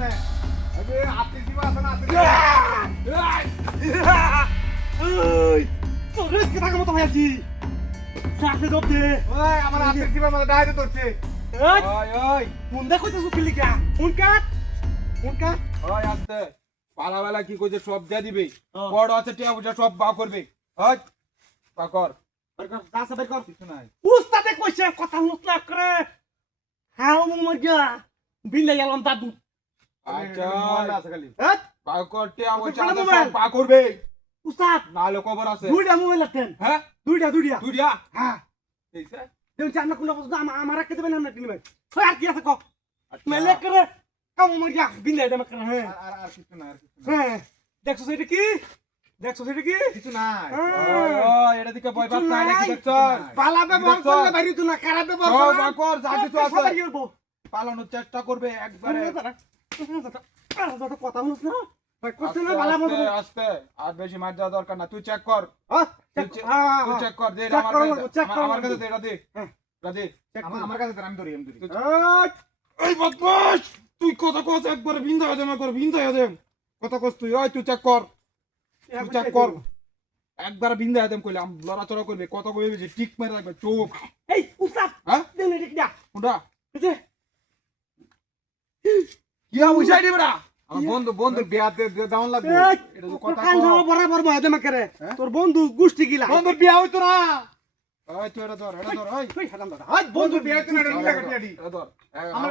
কেমনে আরে আপনি দিবা আছে না ওই তোর কি থাকা মতো হয়েছি সাথে দপতে ওই আমার আপনি দিবা মানে ডাইরে ধরছে ওই ওই ওই কোন দেখো তো সুকিলি কা কোন কাট ওই আসতে পালাবেলা কি কইছে সব দিয়ে দিবে হ্যাঁ। বড় আছে টিয়া বুঝা সব বা করবে ওই বা কর দাসা বের কর কিছু নাই উস্তাদে কইছে কথা হুসলা করে হাও মজা বিলে গেলাম দাদু আচ্ছা মোবাইল আছে খালি বা কর টিয়া বুঝা কোন আছে মোবাইল? সব বা করবে উস্তাদ নালে খবর আছে দুইটা মোবাইল আছেন হ্যাঁ দুইটা তুই দিয়া হ্যাঁ এইসে দেন জানা কোন বস্তু আমার রাখতে দেবেন আমরা কিনবে ওই আর কি আছে কো আচ্ছা। মেলে করে কাম মজা বিলে দেম করে হ্যাঁ আর কিছু নাই আর কিছু নাই হ্যাঁ দেখছো সেটা কি কিছু নাই হ্যাঁ। ওই এটা দিকে ভয় পাস নাই নাকি দেখছ পালা ব্যবহার করলে বাইরে তো না খারাপ ব্যবহার সব করলে বা কর যা কিছু আছে সবাই করবো পালানোর চেষ্টা করবে একবারে কথা বলিস না করছে না বালা মতো আস্তে আস্তে আর বেশি মার যাওয়া দরকার না তুই চেক কর তুই চেক কর দে check করো, check করো। আমার কাছে দে এটা দে হ্যাঁ। এটা দে Check আমার করো। আমার কাছে দে আমি ধরি তুই এই, এই বদমাশ তুই কথা কস একবার বিন্দা হয়ে যাবে একবার বিন্দা হয়ে যাবে কথা কস তুই ওই তুই চেক কর তুই চেক কর একবার বিন্দা হয়ে যাবে কইলে আম লড়াচড়া করবে কথা কইবে যে টিক মেরে রাখবে চোখ এই উস্তাদ হ্যাঁ দেন এটা দিয়া কোনটা এই যে কি বুঝাই দিবে না আমার বন্ধু বিয়াতে দাউন লাগবে এই, এটা তো তোর কথা কান কর ধরো বরাবর বহাতে মাকে হ্যাঁ? তোর বন্ধু গোষ্ঠী গিলা বন্ধুর বিয়া হইতো না ওই তুই এটা ধর ওই কই হারাম দাদা হাই বন্ধু বন্ধুর বিয়া হইতো না এটা নিয়ে কাটি আডি হ্যাঁ। এটা ধর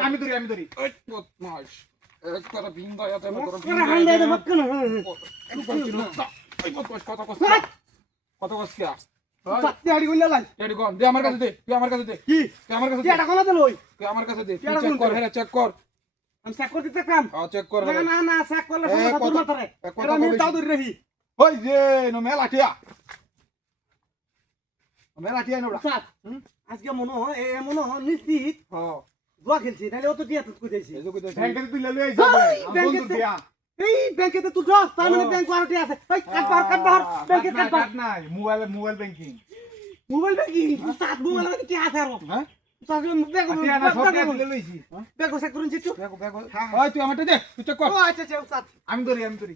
আমি ধরি ওই বদমাশ একবার বিন্দা হয়ে যাবে তোর করে হান্ডা দে মত কেন ওই বদমাশ কথা কস হাই কথা কস কি পাত্তি হাড়ি কইলা লাই এডি কোন দে আমার কাছে দে তুই আমার কাছে দে কি তুই আমার কাছে কি দে এটা কোনা দিলই তুই আমার কাছে দে কেডা চেক কোন কর দে? হ্যাঁ চেক কর আমি চেক করতে চাকাম চেক কর না না না চেক করলে এ, সমস্যা তোর কত- মাথারে এ, কত এটা আমি কবে- দাও ধরে রহি ওই যে নো মেলাটিয়া মেলাটিয়া নোড়া উস্তাদ আজকে মনে হয় এ মনে হয় নিশ্চিত হ্যাঁ জুয়া খেলছি নাহলে ও তো দিয়া তুই কইতেছি এই যে কইতেছি ব্যাংকে তুই লই আইছ বন্ধুর বিয়া এই ব্যাংকে তো যাস তার মানে ব্যাংক আরটি আছে এই কাটবার ব্যাংকে কাটবার কাট নাই মোবাইল ব্যাংকিং মোবাইল ব্যাংকিং উস্তাদ মোবাইল মানে কি আছে আর হ্যাঁ উস্তাদ ব্যাংক আতিয়া না সব তুই লইছি ব্যাংক চেক করুন চিটু দেখো দেখো ওই তুই আমারটা দে তুই চেক কর ও আচ্ছা আচ্ছা উস্তাদ আমি ধরি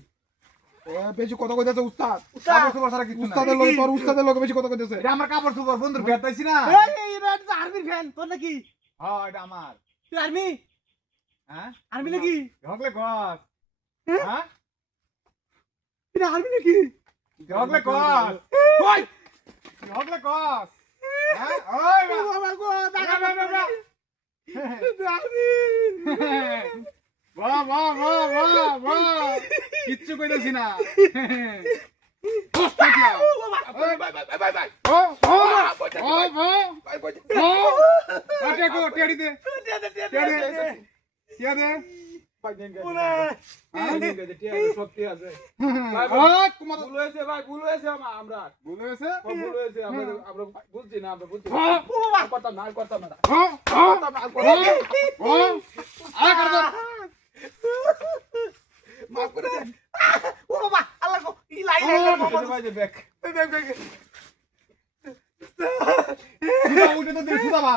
এ বেশি কথা কইতেছে উস্তাদ উস্তাদ কাপড় চোপড় ছাড়া কিছু নাই উস্তাদের লগে তোর উস্তাদের লগে বেশি কথা কইতেছে এটা আমার কাপড় চোপড় বন্ধুর বিয়া তাইছি না এই রেড তো আর্মির ফ্যান তোর নাকি হ্যাঁ এটা আমার তুই আর্মি হ্যাঁ আর্মি নাকি ঢকলে গস হ্যাঁ? হ্যাঁ তুই আর্মি নাকি ঢকলে গস ওই ঢকলে গস হ্যাঁ ওই ও বাবা গো দেখা বাবা, বাবা বাবা। তুই আর্মি বাহ বাহ বাহ বাহ বাহ কিচ্ছু কইতাছি না ও বাবা বাই ও ও ও ও আটে কো টেড়ি দে দে দে দে টেড়ি দে টিয়া দে ওরে সত্যি আছে ও তোমার ভুল হয়েছে ভাই ভুল হয়েছে আমরা ভুল হয়েছে ভুল হয়েছে আমরা বুঝছি না আমরা বুঝছি ও বাবা করতাম না করতাম না ও ও ও আ কর দে মাফ করে দেন ও বাবা আল্লাহ গো ই লাই লাই বাবা ভাই যে ব্যাক সুদা উঠে তো দে সুদা বা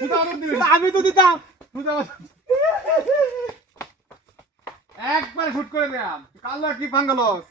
সুদা আরো দে আমি তো দিতাম সুদা একবার শুট করে দিলাম কাল্লা কি পাঙ্গালস